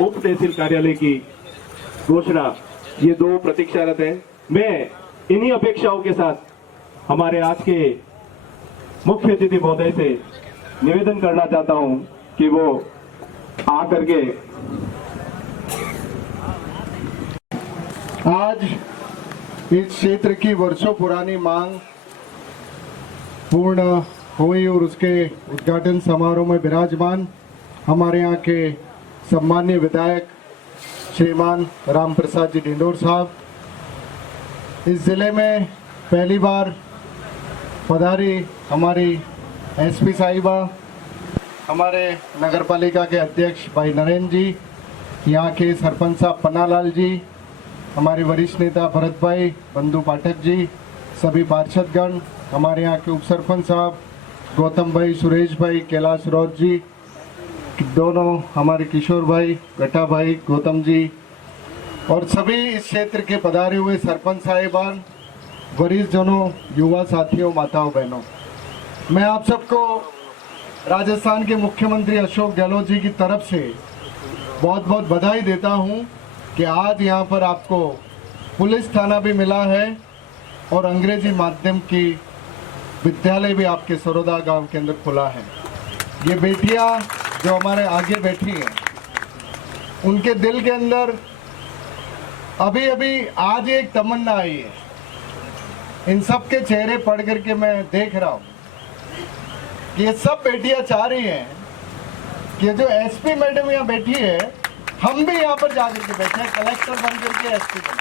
उप तहसील कार्यालय की घोषणा, ये 2 प्रतीक्षारत है। मैं इन्हीं अपेक्षाओं के साथ हमारे आज के मुख्य अतिथि महोदय से निवेदन करना चाहता हूं कि वो आकर के आज इस क्षेत्र की वर्षों पुरानी मांग पूर्ण हुई और उसके उद्घाटन समारोह में विराजमान हमारे यहाँ के सम्मानीय विधायक श्रीमान राम प्रसाद जी डिंडोर साहब, इस जिले में पहली बार पधारी हमारी एसपी साहिबा, हमारे नगरपालिका के अध्यक्ष भाई नरेंद्र जी, यहाँ के सरपंच साहब पन्नालाल जी, हमारे वरिष्ठ नेता भरत भाई, बंधु पाठक जी, सभी पार्षदगण, हमारे यहाँ के उप सरपंच साहब गौतम भाई, सुरेश भाई, कैलाश रौत जी, दोनों हमारे किशोर भाई, गट्टा भाई, गौतम जी और सभी इस क्षेत्र के पधारे हुए सरपंच साहिबान, वरिष्ठ जनों, युवा साथियों, माताओं बहनों, मैं आप सबको राजस्थान के मुख्यमंत्री अशोक गहलोत जी की तरफ से बहुत बहुत बधाई देता हूं कि आज यहां पर आपको पुलिस थाना भी मिला है और अंग्रेजी माध्यम की विद्यालय भी आपके सरोदा गांव के अंदर खुला है। ये बेटियां जो हमारे आगे बैठी हैं, उनके दिल के अंदर अभी अभी आज एक तमन्ना आई है। इन सब के चेहरे पढ़ करके मैं देख रहा हूँ कि ये सब बेटियां चाह रही हैं कि जो एसपी मैडम यहाँ बैठी है, हम भी यहाँ पर जाकर के बैठे हैं, कलेक्टर बन करके एसपी बन।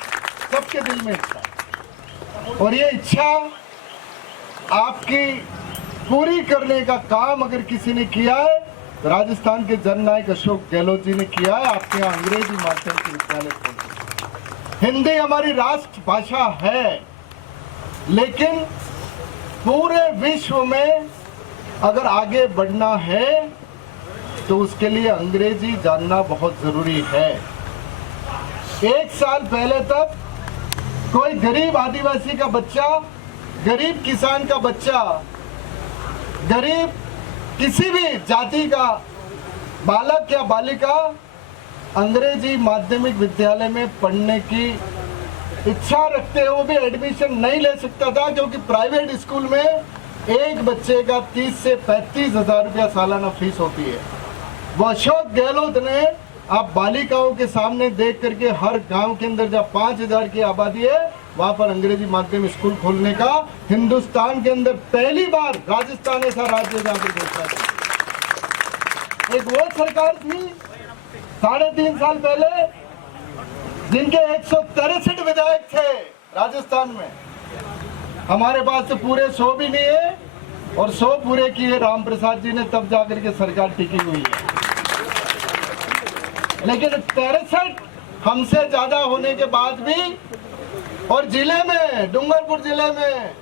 सबके दिल में इच्छा है और ये इच्छा आपकी पूरी करने का काम अगर किसी ने किया है तो राजस्थान के जननायक अशोक गहलोत जी ने किया है। आपके यहाँ अंग्रेजी माध्यम के विद्यालय खोले। हिंदी हमारी राष्ट्र भाषा है, लेकिन पूरे विश्व में अगर आगे बढ़ना है तो उसके लिए अंग्रेजी जानना बहुत जरूरी है। 1 साल पहले तक कोई गरीब आदिवासी का बच्चा, गरीब किसान का बच्चा, गरीब किसी भी जाति का बालक या बालिका अंग्रेजी माध्यमिक विद्यालय में पढ़ने की इच्छा रखते हुए भी एडमिशन नहीं ले सकता था, क्योंकि प्राइवेट स्कूल में एक बच्चे का 30 से 35 हजार रुपया सालाना फीस होती है। वो अशोक गहलोत ने आप बालिकाओं के सामने देख करके हर गांव के अंदर जहाँ 5000 की आबादी है वहां पर अंग्रेजी माध्यम स्कूल खोलने का हिंदुस्तान के अंदर पहली बार राजस्थान ऐसा राज्य जहाँ पर घोषणा की। एक वो सरकार थी 3.5 साल पहले जिनके 163 विधायक थे राजस्थान में। हमारे पास तो पूरे 100 भी नहीं है और 100 पूरे किए राम प्रसाद जी ने, तब जाकर के सरकार टिकी हुई है। लेकिन 63 हमसे ज्यादा होने के बाद भी, और जिले में, डूंगरपुर जिले में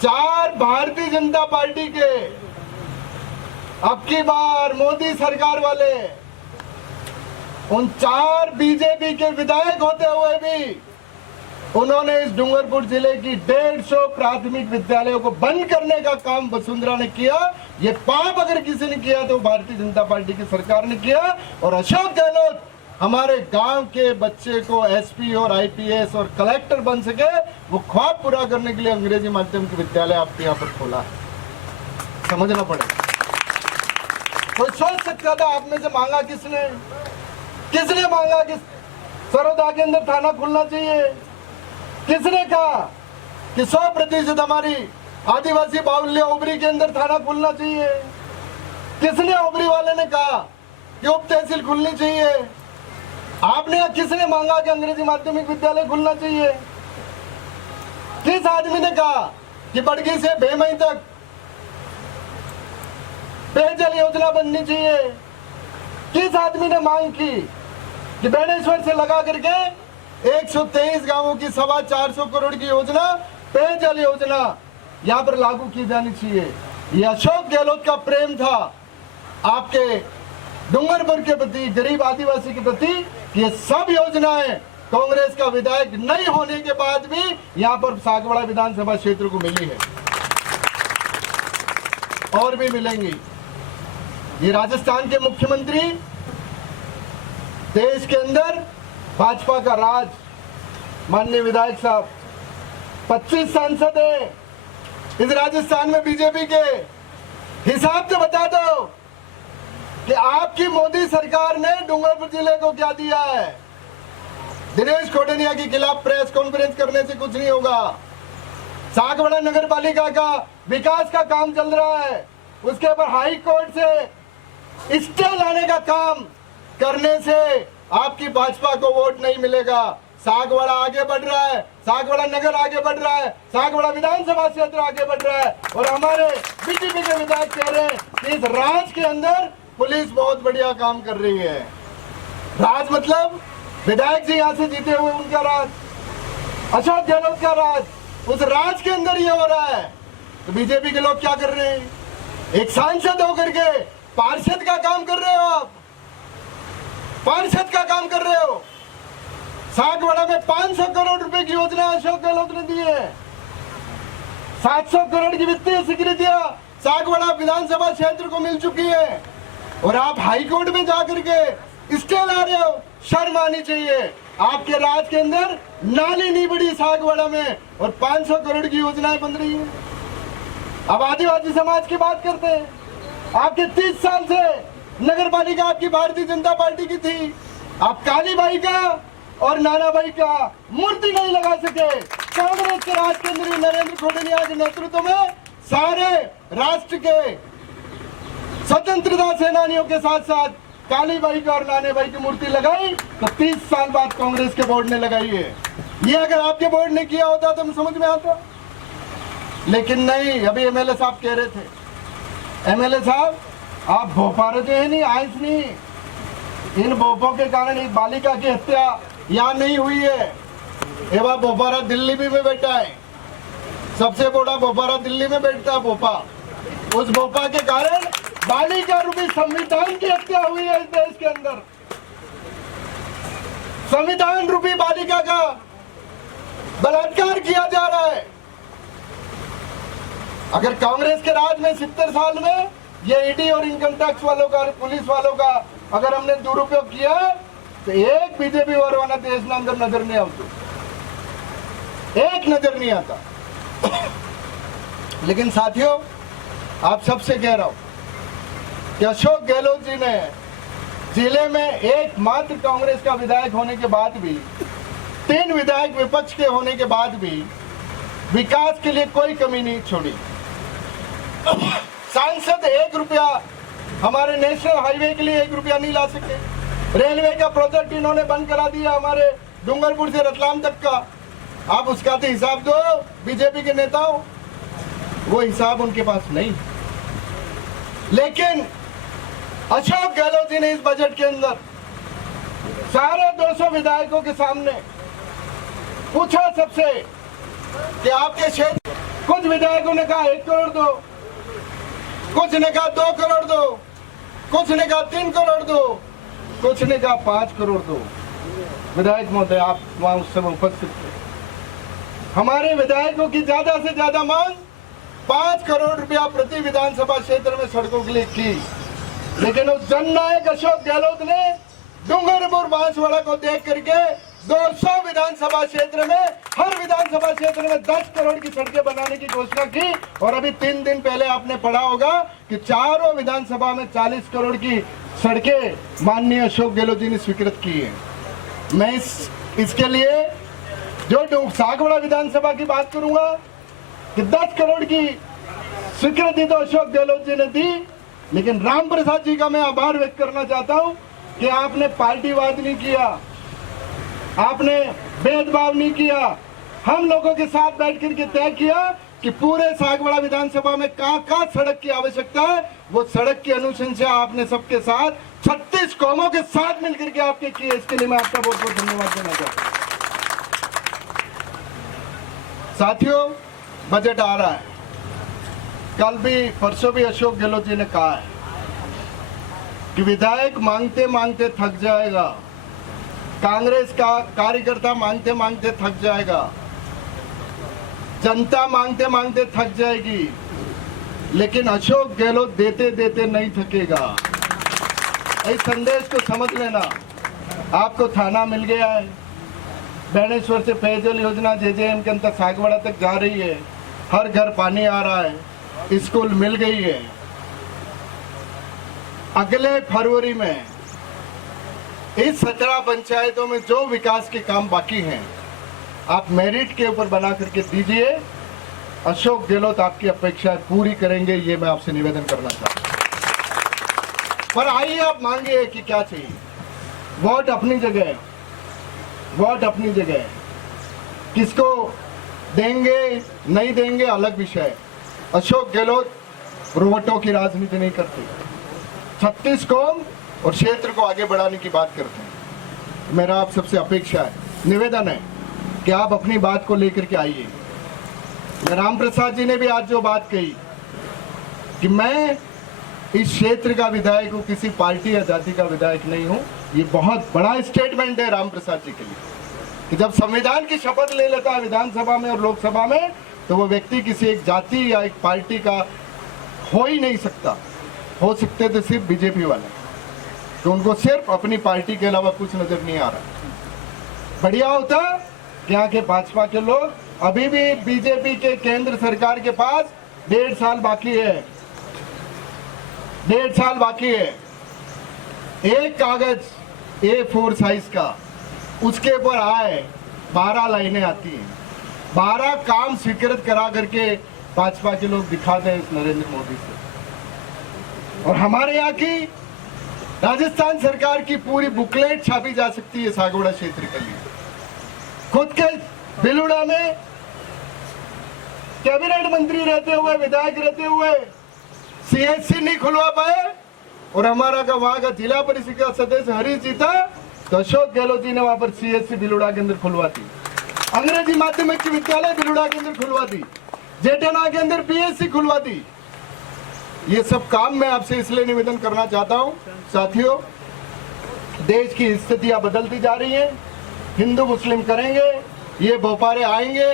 4 भारतीय जनता पार्टी के अब की बार मोदी सरकार वाले, उन 4 बीजेपी के विधायक होते हुए भी उन्होंने इस डूंगरपुर जिले की 150 प्राथमिक विद्यालयों को बंद करने का काम वसुंधरा ने किया। ये पाप अगर किसी ने किया तो भारतीय जनता पार्टी की सरकार ने किया। और अशोक गहलोत हमारे गांव के बच्चे को एसपी और आईपीएस और कलेक्टर बन सके, वो ख्वाब पूरा करने के लिए अंग्रेजी माध्यम के विद्यालय आपके यहाँ पर खोला है। समझना पड़ेगा। कोई सोच सकता था, आप में से मांगा किसने मांगा कि सरोदा के अंदर थाना खुलना चाहिए? किसने कहा कि 100% हमारी आदिवासी बाहुल्य ओबरी के अंदर थाना खुलना चाहिए? किसने ओबरी वाले ने कहा कि उप तहसील खुलनी चाहिए? आपने या किसने मांगा कि अंग्रेजी माध्यमिक विद्यालय खुलना चाहिए? किस आदमी ने कहा कि बड़गी से बेमई तक पेयजल योजना बननी चाहिए? किस आदमी ने मांग की कि बेणेश्वर से लगा करके 123 गांवों की 425 करोड़ की योजना, पेयजल योजना यहाँ पर लागू की जानी चाहिए? ये अशोक गहलोत का प्रेम था आपके डूंगरपुर के प्रति, गरीब आदिवासी के प्रति। ये सब योजनाएं कांग्रेस का विधायक नहीं होने के बाद भी यहाँ पर सागवाड़ा विधानसभा क्षेत्र को मिली है और भी मिलेंगी। ये राजस्थान के मुख्यमंत्री देश के अंदर भाजपा का राज। माननीय विधायक साहब, 25 सांसद है इस राजस्थान में बीजेपी के। हिसाब से बता दो कि आपकी मोदी सरकार ने डूंगरपुर जिले को क्या दिया है। दिनेश कोटनिया के खिलाफ प्रेस कॉन्फ्रेंस करने से कुछ नहीं होगा। सागवाड़ा नगर पालिका का विकास का काम चल रहा है, उसके ऊपर हाई कोर्ट से स्टे लाने का काम करने से आपकी भाजपा को वोट नहीं मिलेगा। सागवाड़ा आगे बढ़ रहा है, सागवाड़ा नगर आगे बढ़ रहा है, सागवाड़ा विधानसभा क्षेत्र आगे बढ़ रहा है और हमारे बीजेपी के विधायक कह रहे हैं कि इस राज के अंदर पुलिस बहुत बढ़िया काम कर रही है। राज मतलब विधायक जी यहाँ से जीते हुए उनका राज, अशोक गहलोत का राज, उस राज के अंदर ये हो रहा है। तो बीजेपी के लोग क्या कर रहे हैं? एक सांसद होकर के पार्षद का काम कर रहे हो आप, पार्षद का काम कर रहे हो। सागवाड़ा में 500 करोड़ रुपए की योजना अशोक गहलोत ने दी है। 700 करोड़ की वित्तीय स्वीकृतियां सागवाड़ा विधानसभा क्षेत्र को मिल चुकी है और आप हाई कोर्ट में जाकर के स्टे ला रहे हो। शर्म आनी चाहिए। आपके राज के अंदर नाली नहीं बढ़ी सागवाड़ा में और 500 करोड़ की योजनाएं बन रही है। अब आदिवासी समाज की बात करते हैं। आपके 30 साल से नगर पालिका आपकी भारतीय जनता पार्टी की थी। आप काली बाई का और नाना भाई का मूर्ति नहीं लगा सके। कांग्रेस के राज के अंदर नरेंद्र कोटनिया के नेतृत्व में सारे राष्ट्र के स्वतंत्रता सेनानियों के साथ साथ काली बाई का और नाने भाई की मूर्ति लगाई तो 30 साल बाद कांग्रेस के बोर्ड ने लगाई है। ये अगर आपके बोर्ड ने किया होता तो समझ में आता, लेकिन नहीं। अभी एमएलए साहब कह रहे थे, एमएलए साहब आप भोपाल जो है नहीं आइस नहीं, इन भोपों के कारण एक बालिका की हत्या यहाँ नहीं हुई है। एवं भोपारा दिल्ली भी में बैठा है, सबसे बड़ा भोपारा दिल्ली में बैठता है भोपा। उस भोपा के कारण बालिका रूपी संविधान की हत्या हुई है इस देश के अंदर। संविधान रूपी बालिका का बलात्कार किया जा रहा है। अगर कांग्रेस के राज में 70 साल में ये ईडी और इनकम टैक्स वालों का, पुलिस वालों का अगर हमने दुरुपयोग किया तो एक बीजेपी वाला देश के अंदर नजर नहीं आता, एक नजर नहीं आता। लेकिन साथियों, आप सबसे कह रहा हूं कि अशोक गहलोत जी ने जिले में एकमात्र कांग्रेस का विधायक होने के बाद भी, 3 विधायक विपक्ष के होने के बाद भी विकास के लिए कोई कमी नहीं छोड़ी। सांसद 1 रुपया हमारे नेशनल हाईवे के लिए 1 रुपया नहीं ला सके। रेलवे का प्रोजेक्ट इन्होंने बंद करा दिया हमारे डूंगरपुर से रतलाम तक का। आप उसका तो हिसाब दो बीजेपी के नेताओं, वो हिसाब उनके पास नहीं। लेकिन अशोक गहलोत जी ने इस बजट के अंदर सारे 200 विधायकों के सामने पूछा सबसे कि आपके क्षेत्र, कुछ विधायकों ने कहा 1 करोड़ दो, कुछ ने कहा 2 करोड़ दो, कुछ ने कहा 3 करोड़ दो, कुछ ने कहा 5 करोड़ दो। विधायक महोदय, आप वहां उस समय उपस्थित थे। हमारे विधायकों की ज्यादा से ज्यादा मांग 5 करोड़ रुपया प्रति विधानसभा क्षेत्र में सड़कों के लिए की। लेकिन उस जननायक अशोक गहलोत ने डूंगरपुर बांसवाड़ा को देख करके 200 विधानसभा क्षेत्र में, हर विधानसभा क्षेत्र में 10 करोड़ की सड़कें बनाने की घोषणा की। और अभी 3 दिन पहले आपने पढ़ा होगा कि चारों विधानसभा में 40 करोड़ की सड़कें माननीय अशोक गहलोत जी ने स्वीकृत की है। मैं इसके लिए जो सागवाड़ा विधानसभा की बात करूंगा कि 10 करोड़ की स्वीकृति तो अशोक गहलोत जी ने दी, लेकिन राम प्रसाद जी का मैं आभार व्यक्त करना चाहता हूं कि आपने पार्टीवाद नहीं किया, आपने भेदभाव नहीं किया। हम लोगों के साथ बैठ करके तय किया कि पूरे सागवाड़ा विधानसभा में कहां सड़क की आवश्यकता है, वो सड़क की अनुशंसा आपने सबके साथ 36 कौमों के साथ मिलकर के आपके किए। इसके लिए मैं आपका बहुत बहुत धन्यवाद देना चाहता हूं। साथियों, बजट आ रहा है। कल भी, परसों भी अशोक गहलोत जी ने कहा है कि विधायक मांगते मांगते थक जाएगा, कांग्रेस का कार्यकर्ता मांगते मांगते थक जाएगा, जनता मांगते मांगते थक जाएगी, लेकिन अशोक गहलोत देते देते नहीं थकेगा। इस संदेश को समझ लेना। आपको थाना मिल गया है, बैनेश्वर से पेयजल योजना जेजेएम के अंदर सागवाड़ा तक जा रही है, हर घर पानी आ रहा है, स्कूल मिल गई है। अगले फरवरी में इस 17 पंचायतों में जो विकास के काम बाकी हैं आप मेरिट के ऊपर बना करके दीजिए। अशोक गहलोत आपकी अपेक्षाएं पूरी करेंगे, ये मैं आपसे निवेदन करना चाहता हूं। पर आइए आप मांगिए कि क्या चाहिए। वोट अपनी जगह, वोट अपनी जगह, किसको देंगे नहीं देंगे अलग विषय है। अशोक गहलोत वोटों की राजनीति नहीं करते, 36 कौम और क्षेत्र को आगे बढ़ाने की बात करते हैं। मेरा आप सबसे अपेक्षा है, निवेदन है कि आप अपनी बात को लेकर के आइए। राम प्रसाद जी ने भी आज जो बात कही कि मैं इस क्षेत्र का विधायक हूं, किसी पार्टी या जाति का विधायक नहीं हूं, ये बहुत बड़ा स्टेटमेंट है राम प्रसाद जी के लिए कि जब संविधान की शपथ ले लेता है विधानसभा में और लोकसभा में तो वो व्यक्ति किसी एक जाति या एक पार्टी का हो ही नहीं सकता। हो सकते थे सिर्फ बीजेपी वाले, तो उनको सिर्फ अपनी पार्टी के अलावा कुछ नजर नहीं आ रहा। बढ़िया होता कि यहाँ के भाजपा के लोग, अभी भी बीजेपी के केंद्र सरकार के पास 1.5 साल बाकी है, 1.5 साल बाकी है। एक कागज A4 साइज का, उसके ऊपर आए 12 लाइनें आती हैं, 12 काम स्वीकृत करा करके भाजपा के लोग दिखा दें इस नरेंद्र मोदी से। और हमारे यहाँ की राजस्थान सरकार की पूरी बुकलेट छापी जा सकती है सागवाड़ा क्षेत्र के लिए। खुद के बिलुड़ा में कैबिनेट मंत्री रहते हुए, विधायक रहते हुए CHC नहीं खुलवा पाए और हमारा का वहां का जिला परिषद का सदस्य हरीश जीता तो अशोक गहलोत जी ने वहां पर CHC बिलुड़ा के अंदर खुलवा दी, अंग्रेजी माध्यमिक विद्यालय बिलुड़ा के अंदर खुलवा दी, जेठाना के अंदर PSC खुलवा दी। ये सब काम मैं आपसे इसलिए निवेदन करना चाहता हूं। साथियों, देश की स्थितियां बदलती जा रही हैं, हिंदू मुस्लिम करेंगे, ये बोपारे आएंगे,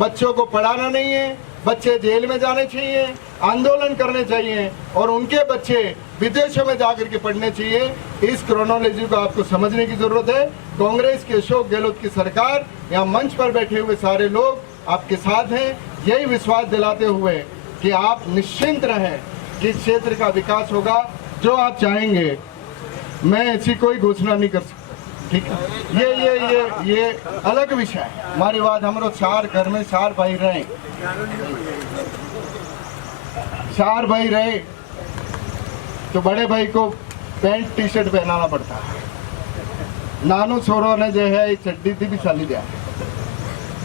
बच्चों को पढ़ाना नहीं है, बच्चे जेल में जाने चाहिए, आंदोलन करने चाहिए और उनके बच्चे विदेशों में जाकर के पढ़ने चाहिए। इस क्रोनोलॉजी को आपको समझने की जरूरत है। कांग्रेस के अशोक गहलोत की सरकार, यहाँ मंच पर बैठे हुए सारे लोग आपके साथ हैं, यही विश्वास दिलाते हुए कि आप निश्चिंत रहें कि इस क्षेत्र का विकास होगा जो आप चाहेंगे। मैं ऐसी कोई घोषणा नहीं कर सकता, ठीक है। ये अलग विषय है। हमारी बात, हमारे 4 घर में 4 भाई रहे, 4 भाई रहे तो बड़े भाई को पैंट टी शर्ट पहनाना पड़ता है। नानू छोरों ने जो है चड्डी थी भी साली दिया,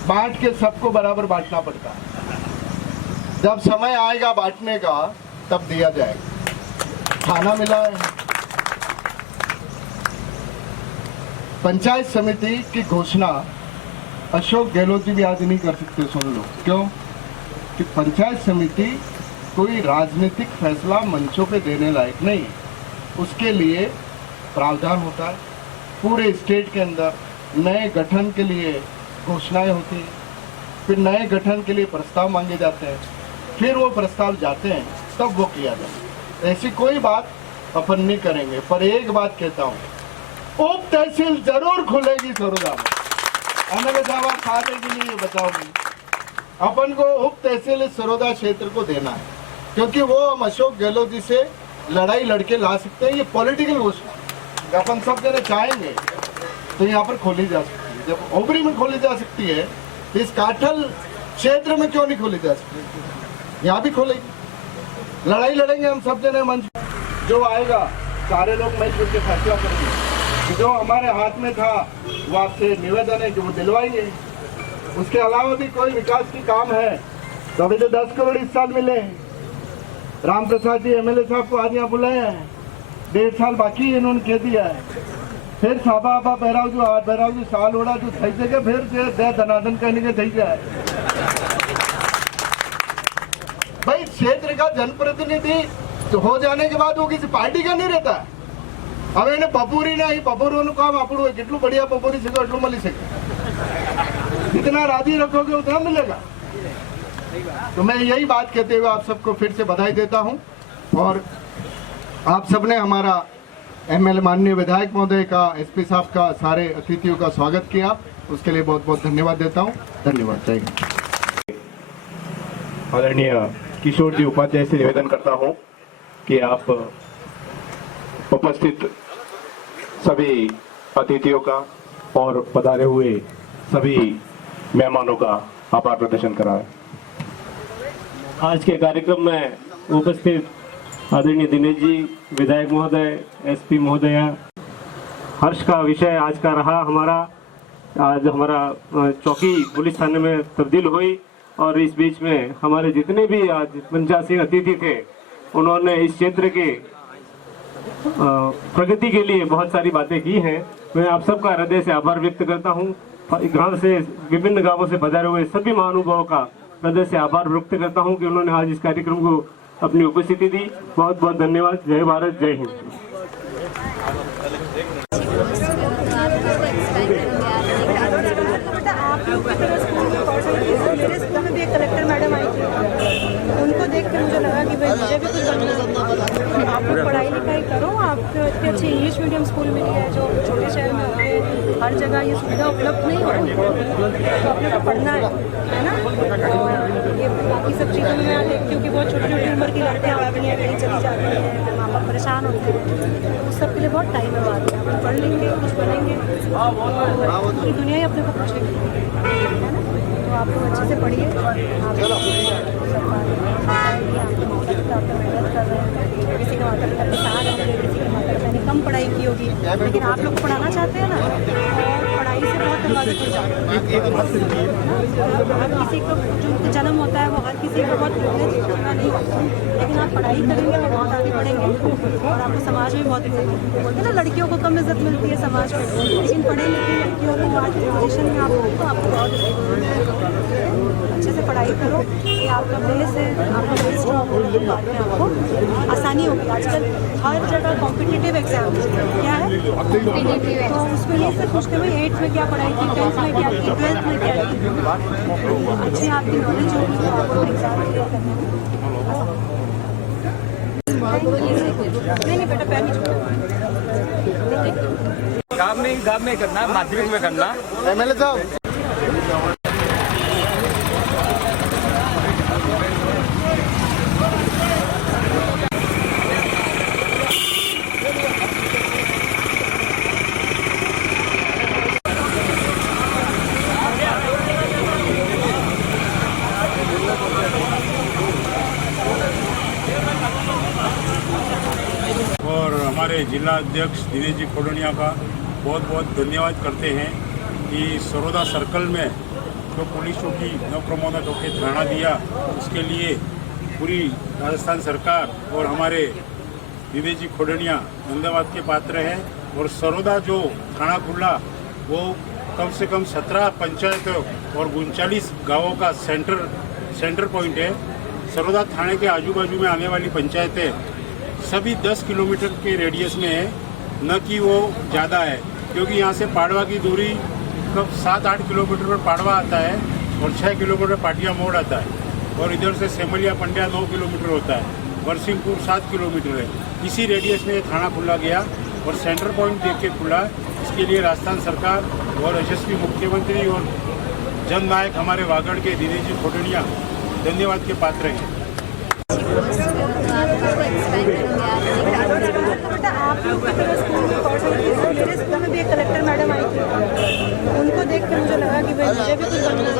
बांट के सबको बराबर बांटना पड़ता है। जब समय आएगा बांटने का तब दिया जाएगा। खाना मिला है। पंचायत समिति की घोषणा अशोक गहलोत जी भी आज नहीं कर सकते। सुन लो क्यों कि पंचायत समिति कोई राजनीतिक फैसला मंचों पे देने लायक नहीं, उसके लिए प्रावधान होता है। पूरे स्टेट के अंदर नए गठन के लिए घोषणाएं होती हैं, फिर नए गठन के लिए प्रस्ताव मांगे जाते हैं, फिर वो प्रस्ताव जाते हैं तब वो किया जाए। ऐसी कोई बात अपन नहीं करेंगे। पर एक बात कहता हूँ, उप तहसील जरूर खुलेगी सरोदा में। एमएलए साहब खाते के लिए बचाओगी, अपन को उप तहसील सरोदा क्षेत्र को देना है, क्योंकि वो हम अशोक गहलोत जी से लड़ाई लड़के ला सकते हैं। ये पॉलिटिकल घोषणा अपन सब जने चाहेंगे तो यहाँ पर खोली जा सकती है। जब ओबरी में खोली जा सकती है तो इस काठल क्षेत्र में क्यों नहीं खोली जा सकती? यहाँ भी खोलेगी, लड़ाई लड़ेंगे हम सब जने। मंच जो आएगा सारे लोग मिलकर के फैसला करेंगे। जो हमारे हाथ में था वो आपसे निवेदन है कि वो दिलवाएंगे। उसके अलावा भी कोई विकास की काम है तो अभी तो 10 करोड़ इस साल मिले। राम प्रसाद जी एमएलए साहब को आज यहाँ बुलाए हैं, 1.5 साल बाकी है, इन्होंने कह दिया है। फिर साबा आबा बहराव जो हाथ बहराव जो साल ओढ़ा जो थई जगह फिर दे धनाधन कहने के थई जाए। भाई क्षेत्र का जनप्रतिनिधि तो हो जाने के बाद वो किसी पार्टी का नहीं रहता है। अब એને બપોરી નહીં, બપોરનું કામ આપણું હોય, કેટલું बढ़िया બપોરી શીખો એટલું મળી શકે। जितना राजी रखोगे उतना मिलेगा। तो मैं यही बात कहते हुए आप सबको फिर से बधाई देता हूं और आप सबने हमारा एमएलए माननीय विधायक महोदय का, एसपी साहब का, सारे अतिथियों का स्वागत किया, उसके लिए बहुत बहुत धन्यवाद देता हूँ। धन्यवाद। जय हिंद। आदरणीय किशोर जी उपाध्याय से निवेदन करता हूं कि आप उपस्थित सभी अतिथियों का और पधारे हुए सभी मेहमानों का आभार प्रदर्शन कराएं। आज के कार्यक्रम में उपस्थित आदरणीय दिनेश जी, विधायक महोदय, एसपी महोदया, हर्ष का विषय आज का रहा आज हमारा चौकी पुलिस थाने में तब्दील हुई और इस बीच में हमारे जितने भी आज 85 अतिथि थे, उन्होंने इस क्षेत्र के प्रगति के लिए बहुत सारी बातें की हैं। मैं आप सबका हृदय से आभार व्यक्त करता हूं। गांव से, विभिन्न गांवों से पधारे हुए सभी महानुभावों का हृदय से आभार व्यक्त करता हूं कि उन्होंने आज इस कार्यक्रम को अपनी उपस्थिति दी। बहुत बहुत धन्यवाद। जय भारत, जय हिंद। कलेक्टर मैडम आई थी, उनको देख के मुझे लगा कि भाई मुझे भी कुछ बनना है। आप लोग पढ़ाई लिखाई करो, आपको इतनी अच्छी इंग्लिश मीडियम स्कूल मिली है जो छोटे शहर में होते हैं, हर जगह ये सुविधा उपलब्ध नहीं हो रही, तो आप लोग को पढ़ना है ना। और ये बाकी सब चीज़ों में मैं देखती हूँ कि बहुत छोटी छोटी उम्र की लड़कियाँ अपनी कहीं चली जाती हैं, फिर माँ बाप परेशान होते हैं, उस सब के लिए बहुत टाइम है बाद में। अपन पढ़ लेंगे, कुछ बनेंगे, पूरी दुनिया ही अपने को पूछेगी, है ना। तो आप लोग अच्छे से पढ़िए। मेहनत कर रहे हैं, किसी के माता पिता किसान होंगे, किसी के माता पिता ने कम पढ़ाई की होगी, लेकिन आप लोग पढ़ाना चाहते हैं ना, और पढ़ाई से बहुत दरवाजे खुल जाते हैं। हर किसी को जो जन्म होता है वो हर किसी को बहुत प्रिविलेज होना नहीं होता, लेकिन आप पढ़ाई करेंगे तो बहुत आगे बढ़ेंगे और आपको समाज में बहुत बोलते हैं ना, लड़कियों को कम इज्जत मिलती है समाज में, लेकिन पढ़ी लिखी लड़कियों को आज की पोजिशन में आपको बहुत अच्छे से पढ़ाई करो। ये आपका बेस है, आपका बेस स्ट्रॉन्ग होगा तो बाद में आपको आसानी होगी। आजकल हर जगह कॉम्पिटिटिव एग्जाम क्या है, तो उसमें ये सिर्फ पूछते हुए 8th में क्या पढ़ाई की, 10th में क्या की, 12th में क्या की, अच्छी आपकी नॉलेज होगी तो आपको एग्जाम क्लियर करने में। नहीं बेटा, पैर नहीं छोड़ो। गाँव में करना, माध्यमिक में करना। एमएलए साहब, और हमारे जिला अध्यक्ष दिनेश जी खोडनिया का बहुत बहुत धन्यवाद करते हैं कि सरोदा सर्कल में जो पुलिस चौकी नवप्रमोदा चौकी थाना दिया, उसके लिए पूरी राजस्थान सरकार और हमारे दिनेश जी खोडनिया धन्यवाद के पात्र हैं। और सरोदा जो थाना खुला वो कम से कम 17 पंचायतों और 39 गाँवों का सेंटर पॉइंट है। सरोदा थाने के आजू बाजू में आने वाली पंचायतें सभी 10 किलोमीटर के रेडियस में है, न कि वो ज़्यादा है, क्योंकि यहाँ से पाड़वा की दूरी कब 7-8 किलोमीटर पर पाड़वा आता है और 6 किलोमीटर पाटिया मोड़ आता है, और इधर से सेमलिया पंड्या 9 किलोमीटर होता है, बरसिंहपुर 7 किलोमीटर है। इसी रेडियस में ये थाना खुला गया और सेंटर पॉइंट देख के खुला। इसके लिए राजस्थान सरकार और यशस्वी मुख्यमंत्री और जननायक हमारे वागड़ के दिनेश जी खोडनिया धन्यवाद के पात्र हैं। आप लोग की तरह स्कूल में पढ़ रही थी, मेरे स्कूल में भी एक कलेक्टर मैडम आई थी, उनको देख के मुझे लगा कि भाई मुझे भी कुछ बनना है।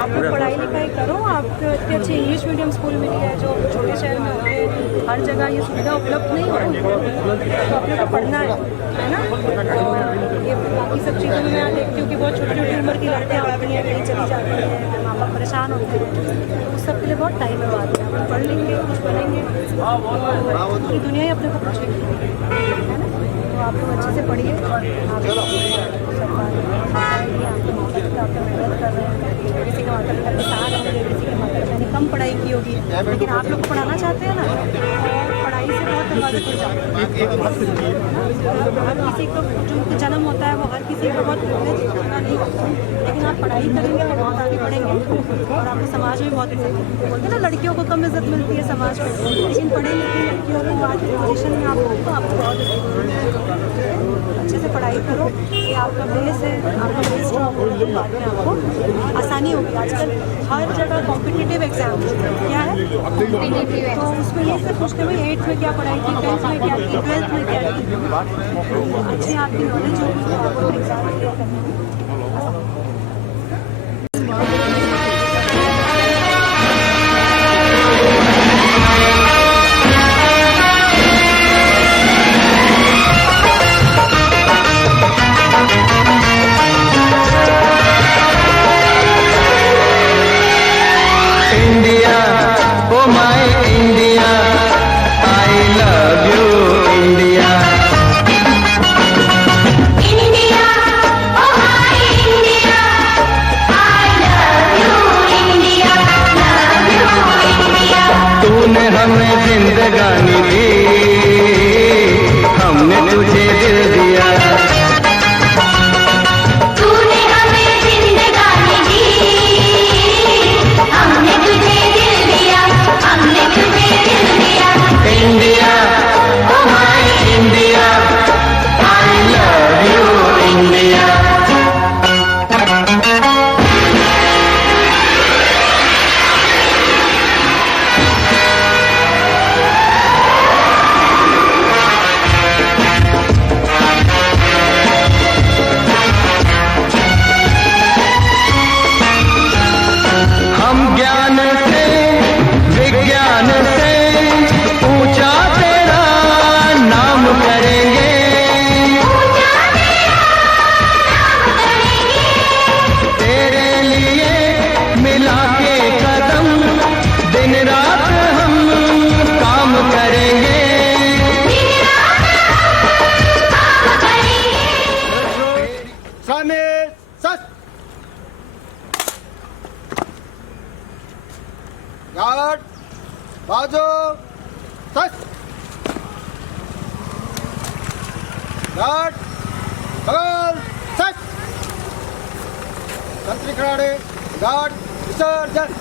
आप लोग पढ़ाई लिखाई करो, आपको इतनी अच्छी इंग्लिश मीडियम स्कूल मिली है जो छोटे शहर में होते हैं, हर जगह ये सुविधा उपलब्ध नहीं हो रही, तो आप लोग को पढ़ना है ना। और ये बाकी सब चीज़ों में मैं देखती हूँ कि बहुत छोटी छोटी उम्र की लड़कियाँ अपनी कहीं चली जाती हैं, फिर माँ बाप परेशान होते हैं, उस सब के लिए बहुत टाइम है बाद में। अपन पढ़ लेंगे, कुछ बनेंगे, पूरी दुनिया ही अपने को पूछेगी, है ना। तो आप लोग अच्छे से पढ़िए। मेहनत कर रहे हैं, किसी के माता पिता किसान होंगे, किसी के माता पिता ने कम पढ़ाई की होगी, लेकिन आप लोग पढ़ाना चाहते हैं ना, और पढ़ाई से बहुत दरवाजे खुल जाते हैं। हर किसी को जो जन्म होता है वो हर किसी का बहुत प्रिविलेज इतना नहीं होता, लेकिन आप पढ़ाई करेंगे तो बहुत आगे बढ़ेंगे और आपको समाज में बहुत इज्जत मिलती है। बोलते हैं ना लड़कियों को कम इज्जत मिलती है समाज में, लेकिन पढ़ी लिखी लड़कियों को आज के पोजिशन में आपको बहुत इज्जत मिलती है। अच्छे से पढ़ाई करो, ये आपका बेस है, आपका बेस स्ट्रॉन्ग होगा तो बाद में आपको आसानी होगी। आजकल हर जगह कॉम्पिटिटिव एग्जाम क्या है, तो उसमें ये सब पूछते हुए 8th में क्या पढ़ाई की, 10th में क्या की, 12th में क्या की, अच्छी आपकी नॉलेज होगी तो आपको एग्जाम क्लियर करने में हमें जिंदगानी दी, हमने तुझे दिल दिया। तूने हमें जिंदगानी दी, हमने तुझे दिल दिया, हमने तुझे दिल दिया। India, oh my India, I love you India. Guard बाजू सच, गार्ड बगल सच, कंत्री खिलाड़ी गार्ड विसर्जन।